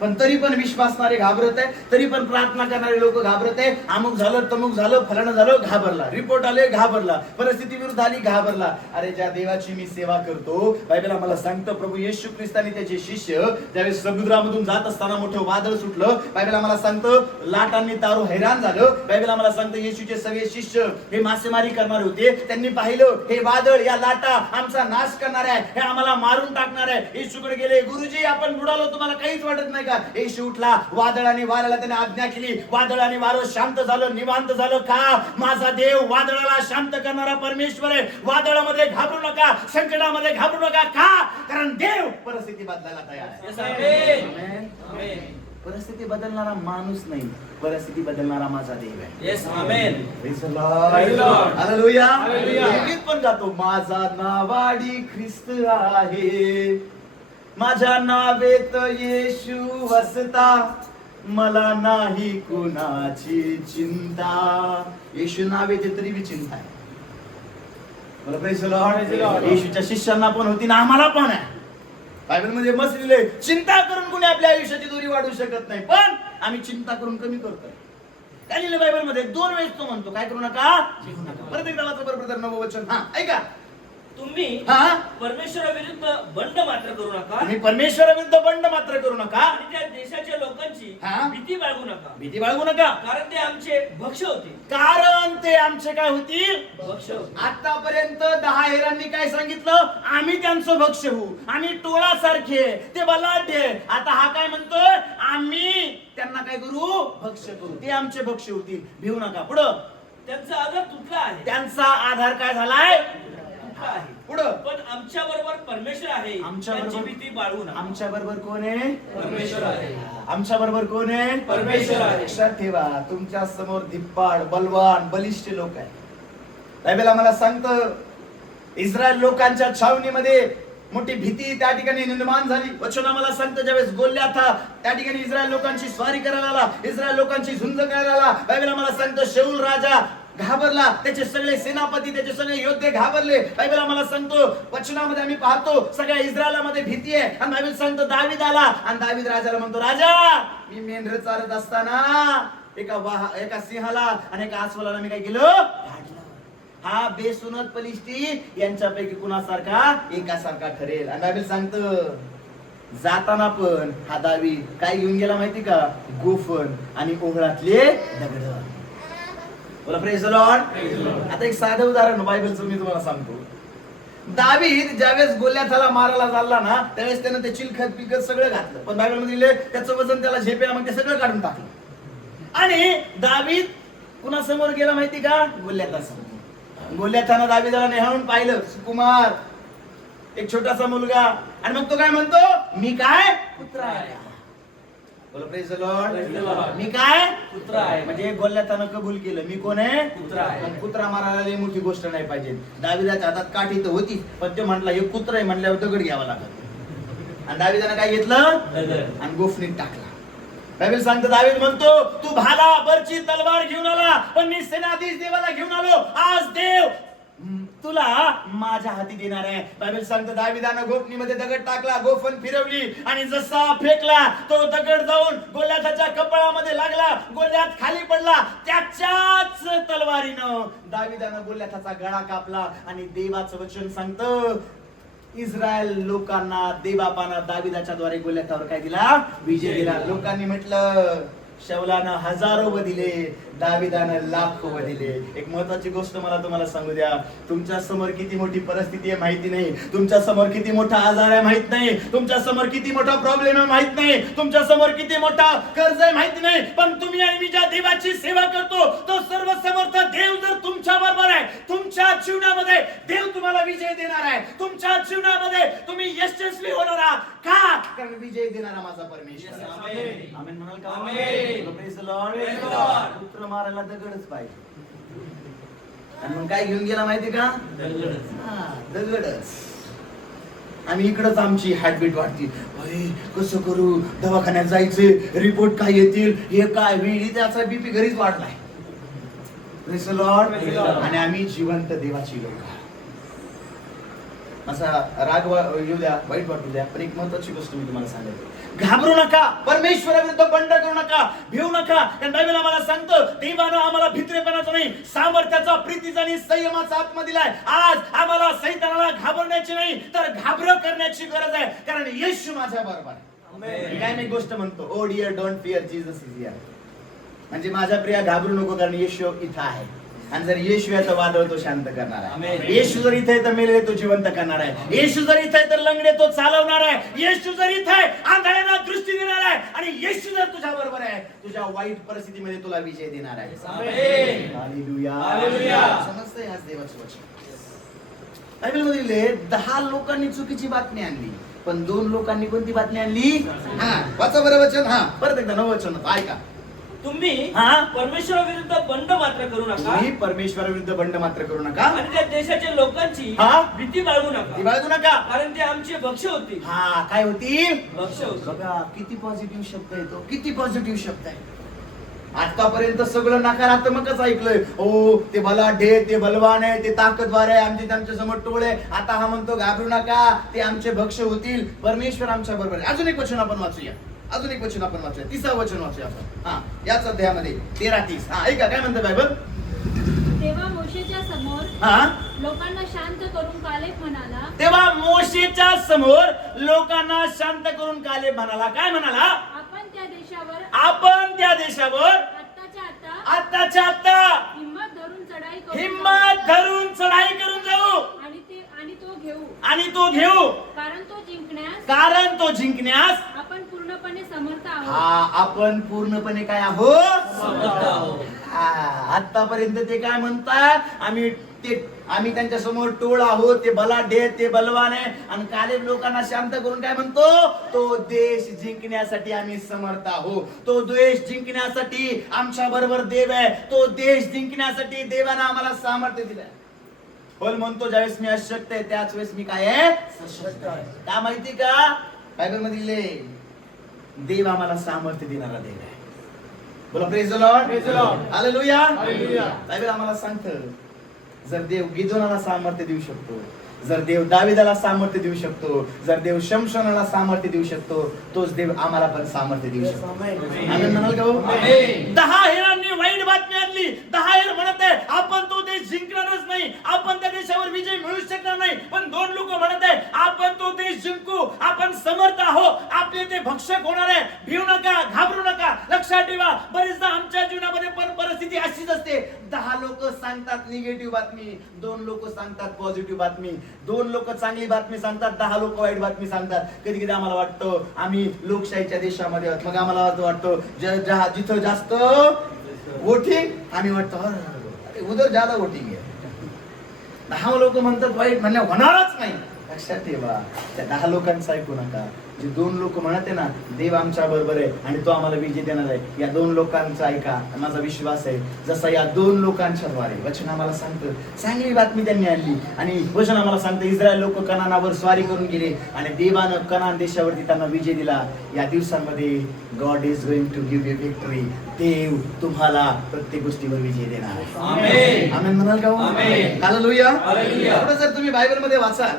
पण तरी पण विश्वासणारे घाबरत आहे, तरी पण प्रार्थना करणारे लोक घाबरत आहे. अमुक झालं, तमुक झालं, फलानं झालं, घाबरला. रिपोर्ट आले, घाबरला. परिस्थिती विरुद्ध आली, घाबरला. अरे ज्या देवाची मी सेवा करतो, बायबल आम्हाला सांगतं प्रभू येशू ख्रिस्त आणि त्याचे शिष्य ज्यावेळेस समुद्रामधून जात असताना मोठं वादळ सुटलं. बायबल आम्हाला सांगतं लाटांनी तारू हैराण झालं. बायबल आम्हाला सांगतं येशूचे सगळे शिष्य हे मासेमारी करणारे होते. त्यांनी पाहिलं हे वादळ, या लाटा आमचा नाश करणार आहे, हे आम्हाला मारून टाकणार आहे. येशूकडे गेले, गुरुजी आपण बुडालो, तुम्हाला काहीच वाटत नाही का? येशू उठला, वादळ आणि वाऱ्याला त्याने आज्ञा केली. वादळ आणि वारं शांत झालं, निवांत झालं. का? माझा देव वादळाला शांत करणारा परमेश्वर आहे. वादळामध्ये घाबरू नका, संकटामध्ये घाबरू नका. का? कारण देव परिस्थिती बदलायला तयार आहे. परिस्थिती बदलणारा माणूस नाही, परिस्थिती बदलणारा माझा देव आहे. Yes, amen. Praise the Lord. Hallelujah. गीत पण गातो, माझा नावाडी ख्रिस्त आहे, माझ्या नावेत येशू वसता, मला नाही कुणाची चिंता. येशू नावेत तरी बी चिंता आहे. मला प्रेज द लॉर्ड. येशूच्या शिष्यांना पण होती ना, आम्हाला पण आहे. बायबल मध्ये मस्त लिहिले, चिंता करून कोणी आपल्या आयुष्याची दूरी वाढवू शकत नाही, पण आम्ही चिंता करून कमी करतोय. काय लिहिलं बायबल मध्ये? 2 वेळेस तो म्हणतो काय करू नका? भिवू नका. परत एकदा वाचा बरोबर नववचन. ऐका, तुम्ही परमेश्वराविरुद्ध बंड मात्र करू नका. तुम्ही परमेश्वराविरुद्ध बंड मात्र करू नका. आणि त्या देशाच्या लोकांची भीती बाळगू नका. भीती बाळगू नका. कारण ते आमचे भक्ष्य होते. कारण ते आमचे काय होतील? भक्ष्य होते. आतापर्यंत 10 हेरांनी काय सांगितलं? आम्ही त्यांचं भक्ष्य होऊ, आम्ही टोळासारखे, ते बलाढ्य. आता हा काय म्हणतोय? आम्ही त्यांना काय करू? भक्ष्य करू. ते आमचे भक्ष्य होतील. भिवू नका. पुढं. त्यांचा आधार तुटला आहे. त्यांचा आधार काय झालाय? आहे. पुढं. पण आमच्या बरोबर परमेश्वर आहे. त्यांची भीती बाळगू नका. आमच्या बरोबर कोण आहे? परमेश्वर आहे. आमच्या बरोबर कोण आहे? परमेश्वर आहे. लक्षात ठेवा, तुमच्या समोर धिप्पाड, बलवान, बलिष्ठ लोक आहे. बायबल आम्हाला सांगतं इस्रायल लोकांच्या छावणीमध्ये मोठी भीती त्या ठिकाणी निर्माण झाली. वचन आम्हाला सांगतं ज्यावेळेस गोल्याथा त्या ठिकाणी इस्रायल लोकांची स्वारी करायला आला, इस्रायल लोकांची झुंज करायला आला. बायबल आम्हाला सांगतं शौल राजा घाबरला, त्याचे सगळे सेनापती, त्याचे सगळे योद्धे घाबरले. बायबल आम्हाला सांगतो, वचनामध्ये आम्ही पाहतो सगळ्या इस्रायलामध्ये भीती आहे. आणि बायबल सांगतो दावीद आला आणि दावीद राजाला म्हणतो, राजा मी मेंढर चारत असताना एका सिंहाला आणि एका अस्वलाला मी काय केलं? हा बेसुनत पलिष्टी यांच्यापैकी कुणासारखा? एकासारखा ठरेल. आणि बायबल सांगतं जाताना पण हा दावीद काय घेऊन गेला माहिती का? गोफन आणि ओहळातले दगड. बोला प्रेज द लॉर्ड. आता एक साधं उदाहरण बायबलचं मी तुम्हाला सांगतो. दावीद ज्यावेळेस गोल्याथाला मारायला चालला ना, त्यावेळेस त्यानं ते चिलखत पिकत सगळं घातलं, पण बायबल मध्ये लिहिले त्याचं वजन त्याला झेपेना, मग ते सगळं काढून टाकलं. आणि दावीद कुणासमोर गेला माहिती का? गोल्याथासमोर. गोल्याथानं दावीदाला नेहाळून पाहिलं, सुकुमार, एक छोटासा मुलगा, आणि मग तो काय म्हणतो? मी काय? पुत्र आहे. बोला praise the Lord. Praise the Lord. मी काय कुत्रा आहे. म्हणजे गोल्यातानं कबूल केलं मी कोण आहे कुत्रा आहे. पण कुत्रा मारायला लई मोठी गोष्ट नाही पाहिजे. दाविदाच्या हातात काठी तर होती पण ते म्हटलं हे कुत्रा आहे म्हणल्यावर दगड घ्यावा लागत आणि दाविदानं काय घेतलं दगड. आणि गोफणीत टाकला. बायबल सांगतो दावीद म्हणतो तू भाला बरची तलवार घेऊन आला पण मी सेनाधीश देवाला घेऊन आलो. आज देव तुला माझ्या हाती देणार आहे. बायबल सांगतो दाविदानं गोफणीमध्ये दगड टाकला, गोफण फिरवली आणि जसा फेकला तो दगड जाऊन गोल्याथाच्या कपाळामध्ये लागला. गोल्याथ खाली पडला. त्याच्याच तलवारीनं दाविदानं गोल्याथाचा गळा कापला आणि देवाचं वचन सांगतं इस्रायल लोकांना देवबापानं दाविदाच्या द्वारे गोल्याथावर काय दिला विजय दिला. लोकांनी म्हटलं शौलानं हजारो व दिले दाविदानं लाखो व दिले. एक महत्वाची गोष्ट मला तुम्हाला सांगू द्या. तुमच्या समोर किती मोठी परिस्थिती आहे माहिती नाही, तुमच्या समोर किती मोठा आजार आहे माहित नाही, तुमच्या समोर किती मोठा प्रॉब्लेम आहे माहित नाही, तुमच्या समोर किती मोठा कर्ज आहे माहिती नाही, पण तुम्ही आणि मी ज्या देवाची सेवा करतो तो सर्व समर्थ देव जर तुमच्या बरोबर आहे, तुमच्या जीवनामध्ये देव तुम्हाला विजय देणार आहे. तुमच्या जीवनामध्ये तुम्ही यशस्वी होणार आहात. का? कारण विजय देणारा माझा परमेश्वर आहे. आमेन. आमेन म्हणाल का? आमेन. Praise the Lord. Praise the Lord. पुत्र मारायला दगडच पाहिजे. आणि मग काय घेऊन गेला माहिती का? दगडच. हा, दगडच. आम्ही इकडच आमची हार्टबीट वाढती. अरे कसं करू, दवाखान्यात जायचे, रिपोर्ट काय येतील, हे काय वेळी त्याचा बीपी घरीच वाढलाय. Praise the Lord. Praise the Lord. आणि आम्ही जिवंत देवाची लोक. असा राग येऊ द्या, वाईट वाटू द्या, पण एक महत्वाची गोष्ट मी तुम्हाला सांगतो. घाबरू नका, परमेश्वराविरुद्ध बंड करू नका, भिवू नका. कारण बायबल आम्हाला सांगतं देवानं आम्हाला भित्रेपणाचा नाही सामर्थ्याचा, प्रीतीचा आणि संयमाचा आत्मा दिलाय. आज आम्हाला सैतानाला घाबरण्याची नाही तर घाबर करण्याची गरज आहे, कारण येशू माझ्या बरोबर आहे. मी काय मी गोष्ट म्हणतो, oh dear don't fear, Jesus is here. म्हणजे माझ्या प्रिया घाबरू नको, कारण येशू इथं आहे. आणि जर येशू आहे तर वादळ तो शांत करणार आहे. येशू जर इथे तर मेलेले तो जिवंत करणार आहे. येशू जर इथे तर लंगडे तो चालवणार आहे. येशू जर इथे आंधळ्यांना दृष्टी देणार आहे. आणि येशू जर तुझ्या बरोबर आहे तुझ्या वाईट परिस्थितीमध्ये तुला विजय देणार आहे. आमेन. हालेलुया. हालेलुया. समजतंय आज देवाचं वचन. बायबलमध्ये 10 लोकांनी चुकीची बातमी आणली पण 2 लोकांनी कोणती बातमी आणली? हा, वाचा बरं वचन. हा, परत एकदा नवं वचन ऐका. तुम्ही हा? परमेश्वराविरुद्ध बंड मात्र करू नका तुम्ही परमेश्वराविरुद्ध बंड मात्र करू नका आणि त्या देशाच्या लोकांची हा? भीती बाळगू नका, ती बाळगू नका. कारण ते आमचे भक्ष होती. हा, काय होती? भक्ष होती. बघा किती पॉझिटिव्ह शब्द आहे तो, किती पॉझिटिव्ह शब्द आहे. आतापर्यंत सगळं नकारात्मकच ऐकलंय. ओ ते बलाढ्य, ते बलवान आहे, ते ताकदवार आहे, आमचे त्यांच्या समोर टोळ आहे. आता हा म्हणतो घाबरू नका, ते आमचे भक्ष होतील, परमेश्वर आमच्या बरोबर आहे. अजून एक वचन आपण वाचूया, अजून एक वचन आपण वाचूया, 30ं वचन वाचूया आपण. हा, याच अध्यायामध्ये 13-30. हा, ऐका काय म्हणतं बायबल. तेव्हा मोशेच्या समोर हा, लोकांना शांत करून कालेब म्हणाला, तेव्हा मोशेच्या समोर लोकांना शांत करून कालेब म्हणाला. काय म्हणाला? आपण त्या देशावर आपण त्या देशावर आत्ताच्या आत्ता हिम्मत धरून चढाई करू, हिम्मत धरून चढाई करून जाऊ आणि तो घेऊ, कारण तो जिंकण्यास आपण पूर्णपणे समर्थ आहोत. हा, आपण पूर्णपणे काय आहोत? समर्थ आहोत. आतापर्यंत ते काय म्हणतात, आम्ही त्यांच्या समोर टोळ आहोत, ते बलाढ्य, ते बलवान आहे. आणि कालेब लोकांना शांत करून काय म्हणतो, तो देश जिंकण्यासाठी आम्ही समर्थ आहोत. तो देश जिंकण्यासाठी आमच्या बरोबर देव आहे. तो देश जिंकण्यासाठी देवानं आम्हाला सामर्थ्य दिलंय. बोल म्हणतो ज्यावेळेस मी अशक्त आहे त्याच वेळेस मी काय आहे? सशक्त आहे. का माहिती का? बायबल मध्ये देव आम्हाला सामर्थ्य देणारा देव आहे. बोला praise the Lord. Praise the Lord. Hallelujah. Hallelujah. Bible आम्हाला सांगतं जर देव गिदोनाला सामर्थ्य देऊ शकतो, जर देव दाविदाला सामर्थ्य देऊ शकतो, जर देव शमशोनाला सामर्थ्य देऊ शकतो, तोच देव आम्हाला पण सामर्थ्य देऊ शकतो. आमेन म्हणाल का हो? आमेन. 10 हेरांनी वाईट बातमी आणली. 10 हेर म्हणत आहे आपण तो देश जिंकणारच नाही, आपण त्या देशावर विजय मिळू शकणार नाही. पण 2 लोक म्हणत आहे आपण तो देश जिंकू, आपण समर्थ आहोत, आपले ते भक्षक होणार आहे. भिवू नका, घाबरू नका. लक्षात ठेवा, बरेचदा आमच्या जीवनामध्ये पण परिस्थिती अशीच असते. 10 लोक सांगतात निगेटिव्ह बातमी, 2 लोक सांगतात पॉझिटिव्ह बातमी. 2 लोक चांगली बातमी सांगतात, 10 लोक वाईट बातमी सांगतात. कधी कधी आम्हाला वाटतं आम्ही लोकशाहीच्या देशामध्ये आहोत, मग आम्हाला वाटतं जिथं जास्त वोटिंग, आम्ही वाटतं अरे उधर ज्यादा वोटिंग आहे. 10 लोक म्हणतात वाईट म्हणण्या होणारच नाही. लक्षात ठेवा, त्या 10 लोकांचं ऐकू नका. जे 2 लोक म्हणते ना देव आमच्या बरोबर आहे आणि तो आम्हाला विजय देणार आहे, या 2 लोकांचं ऐका. माझा विश्वास आहे जसा या 2 लोकांच्या द्वारे वचन आम्हाला सांगतं, चांगली बातमी त्यांनी आणली आणि वचन आम्हाला सांगतं इस्रायल लोक कनानावर स्वारी करून गेले आणि देवानं कनान देशावरती त्यांना विजय दिला. या दिवसांमध्ये God is going to give you victory. देव तुम्हाला प्रत्येक गोष्टीवर विजय देणार आहे. आमेन. आमेन म्हणाल का? आमेन. हालेलुया. हालेलुया. पुढे जर तुम्ही बायबल मध्ये वाचाल,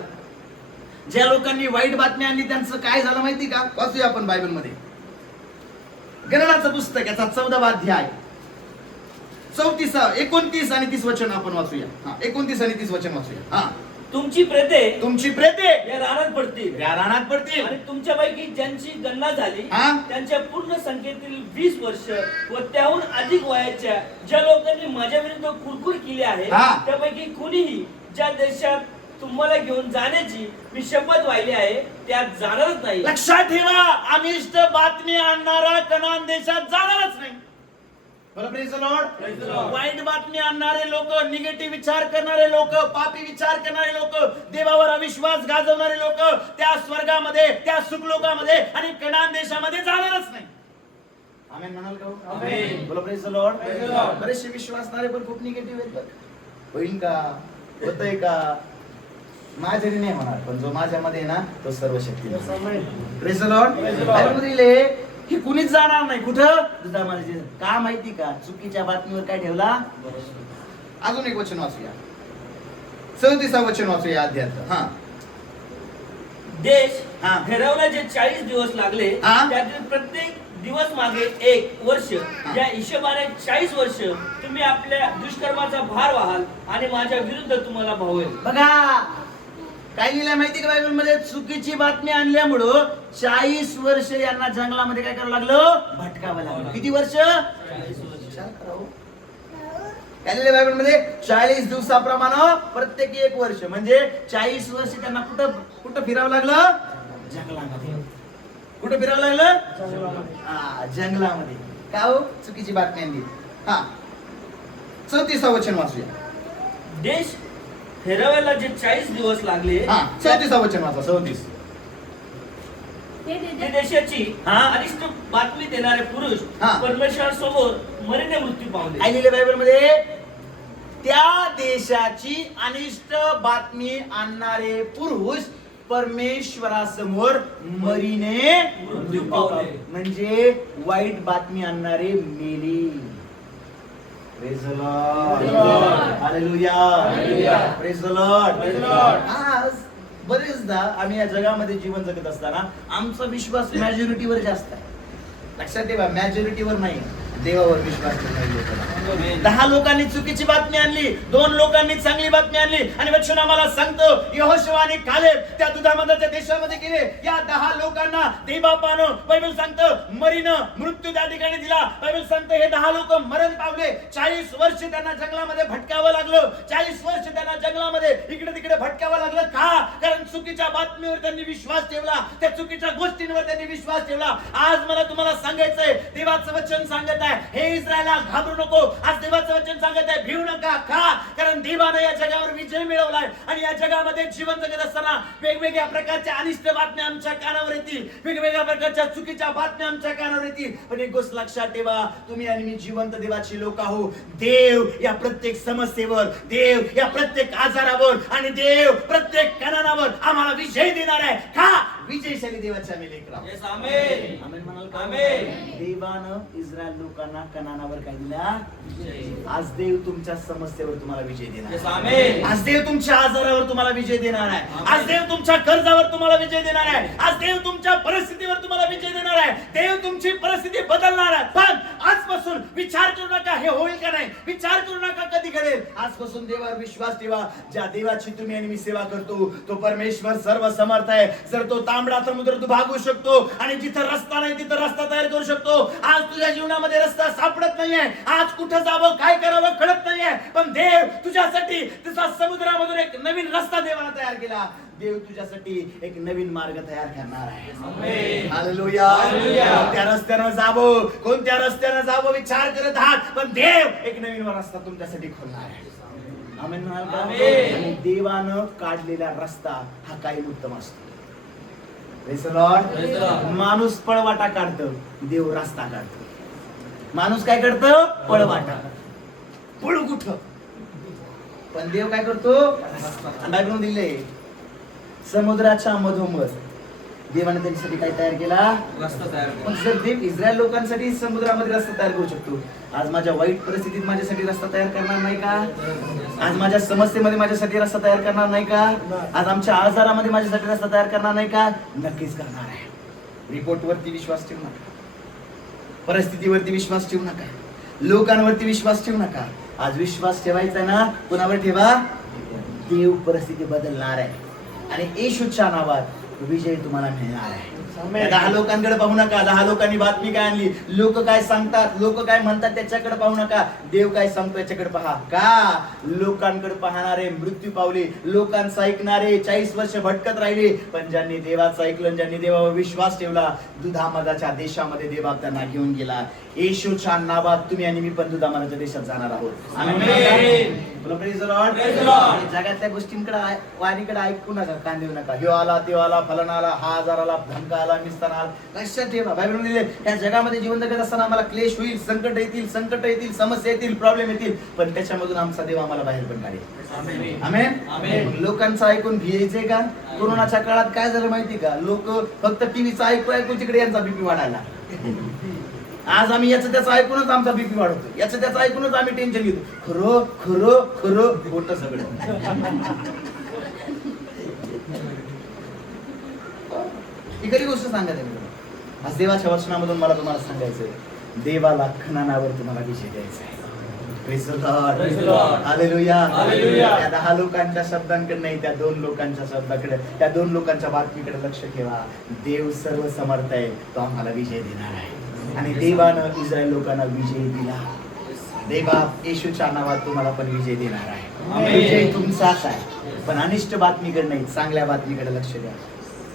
ज्या लोकांनी वाईट बातमी आणली त्यांचं काय झालं माहिती का? वाचूया आपण बायबल मध्ये. गणनाचं पुस्तक याचा 14वा अध्याय 29 आणि 30 वचन आपण वाचूया. 29 आणि 30 वचन वाचूया. तुमची प्रेते या रानात पडतील आणि तुमच्यापैकी ज्यांची गणना झाली त्यांच्या पूर्ण संख्येतील 20 वर्ष व त्याहून अधिक वयाच्या ज्या लोकांनी माझ्या विरुद्ध कुरकुर केली आहे त्यापैकी कुणीही ज्या देशात तुम्हाला घेऊन जाण्याची मी शपथ वाहिली आहे त्यात जाणारच नाही. लक्षात ठेवा, अनिष्ट बातमी आणणारा कनान देशात जाणारच नाही. Praise the Lord. वाईट बातमी आणणारे लोक, निगेटिव्ह विचार करणारे लोक, पापी विचार करणारे लोक, देवावर अविश्वास गाजवणारे लोक त्या स्वर्गामध्ये, त्या सुखलोकामध्ये आणि कनान देशामध्ये जाणारच नाही. आमेन म्हणाल का? आमेन. बोला प्रेज द लॉर्ड. बरेचसे विश्वासणारे पण खूप निगेटिव्ह आहेत. होईल का? होतंय का? माझ्या नाही होणार, पण जो माझ्यामध्ये आहे ना तो सर्व शक्ती. Praise the Lord. बायबलमध्ये हे कुणीच जाणार नाही कुठं दुधामध्ये. का माहिती का? चुकीच्या बातमीवर काय ठेवला. अजून एक वचन वाचूया, 34 वचन वाचूया अध्यायात. देश फिरवला जे 40 दिवस लागले त्यातील प्रत्येक दिवस मागे 1 वर्ष, या हिशोबाने 40 वर्ष तुम्ही आपल्या दुष्कर्माचा भार व्हाल आणि माझ्या विरुद्ध तुम्हाला भावेल. बघा काय लिहिलंय माहिती का बायबल मध्ये? चुकीची बातमी आणल्यामुळं 40 वर्ष यांना जंगलामध्ये काय करावं लागलं? भटकावं लागलं. किती वर्ष? 40 वर्ष. काय लिहिलंय बायबल मध्ये? 40 दिवसाप्रमाणे प्रत्येकी 1 वर्ष, म्हणजे 40 वर्ष त्यांना कुठं फिरावं लागलं? जंगलामध्ये. कुठं फिरावं लागलं? जंगलामध्ये. का हो? चुकीची बातमी आणली. 34 वचन वाचूया. देश फिरवायला जे 40 दिवस लागले 34 वचन वाचा. 34. ते देशाची अनिष्ट बातमी देणारे पुरुष परमेश्वरासमोर मरीने मृत्यू पावले. काय लिहिलं बायबल मध्ये? त्या देशाची अनिष्ट बातमी आणणारे पुरुष परमेश्वरासमोर मरीने मृत्यू पावले. म्हणजे वाईट बातमी आणणारे मेली. Praise the Lord. Hallelujah. Praise the Lord. आज बरेचदा आम्ही या जगामध्ये जीवन जगत असताना आमचा विश्वास मॅजॉरिटीवर जास्त आहे. लक्षात ठेवा, मॅजॉरिटीवर नाही, देवावर विश्वास ठेवणारे. 10 लोकांनी चुकीची बातमी आणली, 2 लोकांनी चांगली बातमी आणली आणि वचन आम्हाला सांगतो यहोशुआ आणि कालेब त्या दुधामधाच्या देशामध्ये गेले. या 10 लोकांना देवबापानं बायबल सांगतं मरीनं मृत्यू त्या ठिकाणी दिला. बायबल सांगतं हे 10 लोक मरण पावले. 40 वर्ष त्यांना जंगलामध्ये भटकावं लागलं. 40 वर्ष त्यांना जंगलामध्ये इकडे तिकडे भटकावं लागलं. का? कारण चुकीच्या बातमीवर त्यांनी विश्वास ठेवला, त्या चुकीच्या गोष्टींवर त्यांनी विश्वास ठेवला. आज मला तुम्हाला सांगायचंय, देवाचं वचन सांगत आहे हे इस्रायला घाबरू नको. आज देवाचं वचन सांगत आहे भिवू नका. का? कारण देवानं या जगावर विजय मिळवलाय आणि या जगामध्ये जीवन जगत असताना वेगवेगळ्या प्रकारच्या अनिष्ट बातम्या आमच्या कानावर येतील, वेगवेगळ्या प्रकारच्या चुकीच्या बातम्या आमच्या कानावर येतील. पण एक गोष्ट लक्षात ठेवा, तुम्ही आणि मी जिवंत देवाची लोक आहो. देव या प्रत्येक समस्येवर, देव या प्रत्येक आजारावर आणि देव प्रत्येक कणानावर आम्हाला विजय देणार आहे. का? विजयशाली देवाच्या आम्ही लेकरं आहोत. आमेन. आमेन म्हणाल का? आमेन. देवानं इस्रायल लोकांना कनानावर काय दिला? आज देव तुमच्या समस्येवर तुम्हाला विजय देणार आहे. आमेन. आज देव तुमच्या आजारावर तुम्हाला विजय देणार आहे. आज देव तुमच्या कर्जावर तुम्हाला विजय देणार आहे. आज देव तुमच्या परिस्थितीवर तुम्हाला विजय देणार आहे. देव तुमची परिस्थिती बदलणार आहे. पण आजपासून विचार करू नका हे होईल का नाही, विचार करू नका कधी घडेल. आजपासून देवावर विश्वास ठेवा. ज्या देवाची तुम्ही आणि मी सेवा करतो तो परमेश्वर सर्व समर्थ आहे. जर तो तांबडा समुद्र तू भागू शकतो आणि जिथं रस्ता नाही तिथं रस्ता तयार करू शकतो. आज तुझ्या जीवनामध्ये रस्ता सापडत नाहीये, आज कुठं जावं काय करावं कळत नाहीये, पण देव तुझ्यासाठी तसा समुद्रामधून एक नवीन रस्ता देवाने तयार केला. देव तुझ्यासाठी एक नवीन मार्ग तयार करणार आहे. आमेन. हालेलुया. कोणत्या रस्त्यानं जावं, कोणत्या रस्त्यानं जावं विचार करत आहात, पण देव एक नवीन रस्ता तुमच्यासाठी खोलणार आहे. आमेन म्हणाल का? आमेन. आणि देवानं काढलेला रस्ता हा काही उत्तम असतो. Praise the Lord. Praise the Lord. माणूस पळवाटा काढतो, देव रस्ता काढतो. माणूस काय करतो? पळवाटा. पळू कुठं? पण देव काय करतो? बायबलमध्ये दिले समुद्राच्या मधोमध देवाने त्यांच्यासाठी काय तयार केला? रस्ता तयार पण जर देव इस्रायल लोकांसाठी समुद्रामध्ये रस्ता तयार करू शकतो, आज माझ्या वाईट परिस्थितीत माझ्यासाठी रस्ता तयार करणार नाही का? आज माझ्या समस्येमध्ये माझ्यासाठी रस्ता तयार करणार नाही का? आज आमच्या आजारामध्ये माझ्यासाठी रस्ता तयार करणार नाही का? नक्कीच करणार आहे. रिपोर्टवरती विश्वास ठेवू नका, परिस्थितीवरती विश्वास ठेवू नका, लोकांवरती विश्वास ठेवू नका. आज विश्वास ठेवायचा ना, कोणावर ठेवा? देव परिस्थिती बदलणार आहे आणि येशूच्या नावात विजय तुम्हाला मिळणार आहे. या 10 लोकांकडे पाहू नका. 10 लोकांनी बातमी काय आणली, लोक काय सांगतात, लोक काय म्हणतात त्याच्याकडे पाहू नका. देव काय सांगतो याच्याकडे पहा. का? लोकांकडे पाहणारे मृत्यू पावले, लोकांचं ऐकणारे 40 वर्ष भटकत राहिले, पण ज्यांनी देवाचं ऐकलं, ज्यांनी देवावर विश्वास ठेवला, दुधामधाच्या देशामध्ये देव त्यांना घेऊन गेला. येशूच्या नावात तुम्ही आणि मी पण दुधामधाच्या देशात जाणार आहोत. आमेन. Praise the Lord. Praise the Lord. जगातल्या गोष्टींकडे वाणीकडे ऐकू नका, कान देऊ नका. ह्यो आला, त्यो आला, फलन आला, हा आजार आला, धमका आला, निस्तार आला. लक्षात ठेवा, बायबलमध्ये लिहिलंय, या जगामध्ये जीवन जगत असताना आम्हाला क्लेश होईल, संकट येतील, समस्या येतील, प्रॉब्लेम येतील, पण त्याच्यामधून आमचा देव आम्हाला बाहेर पण काढेल. आमेन. आमेन. लोकांचं ऐकून भियायचंय का? कोरोनाच्या काळात काय झालं माहिती का? लोक फक्त टीव्हीचं ऐकू तिकडे यांचा बीपी वाढायला. आज आम्ही याचं त्याचं ऐकूनच आमचा बीपी वाढवतो, याचं त्याचं ऐकूनच आम्ही टेन्शन घेतो. खरं खरं खरं खोटं सगळं. ही खरी गोष्ट सांगत आहे. आज देवाच्या वचनामधून मला तुम्हाला सांगायचंय, देवाला खणानावर तुम्हाला विजय द्यायचा आहे. Praise the Lord. Praise the Lord. Hallelujah. Hallelujah. त्या 10 लोकांच्या शब्दांकडे नाही, त्या 2 लोकांच्या शब्दाकडे, त्या 2 लोकांच्या बातमीकडे लक्ष ठेवा. देव सर्व समर्थ आहे, तो आम्हाला विजय देणार आहे. आणि देवानं इस्रायल लोकांना विजय दिला. देवा येशूच्या नावात तुम्हाला पण विजय देणार आहे. आमेन. विजय तुमचाच आहे, पण अनिष्ट बातमीकडे नाही, चांगल्या बातमीकडे लक्ष द्या.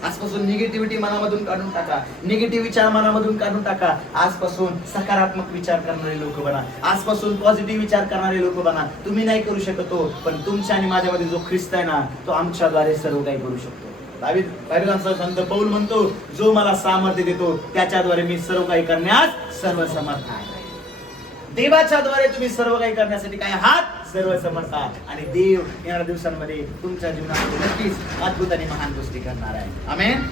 आजपासून निगेटिव्हिटी मनामधून काढून टाका, निगेटिव्ह विचार मनामधून काढून टाका. आजपासून सकारात्मक विचार करणारे लोक बना, आजपासून पॉझिटिव्ह विचार करणारे लोक बना. तुम्ही नाही करू शकतो, पण तुमच्या आणि माझ्यामध्ये जो ख्रिस्त आहे ना, तो आमच्याद्वारे सर्व काही करू शकतो. बायबलचा संत पौल म्हणतो, जो मला सामर्थ्य देतो त्याच्याद्वारे मी सर्व काही करण्यास सर्व समर्थ आहे. देवाच्या द्वारे तुम्ही सर्व काही करण्यासाठी काय आहात? सर्व समर्थ आहात. आणि देव येणाऱ्या दिवसांमध्ये तुमच्या जीवनामध्ये नक्कीच अद्भुत आणि महान गोष्टी करणार आहे. आमेन.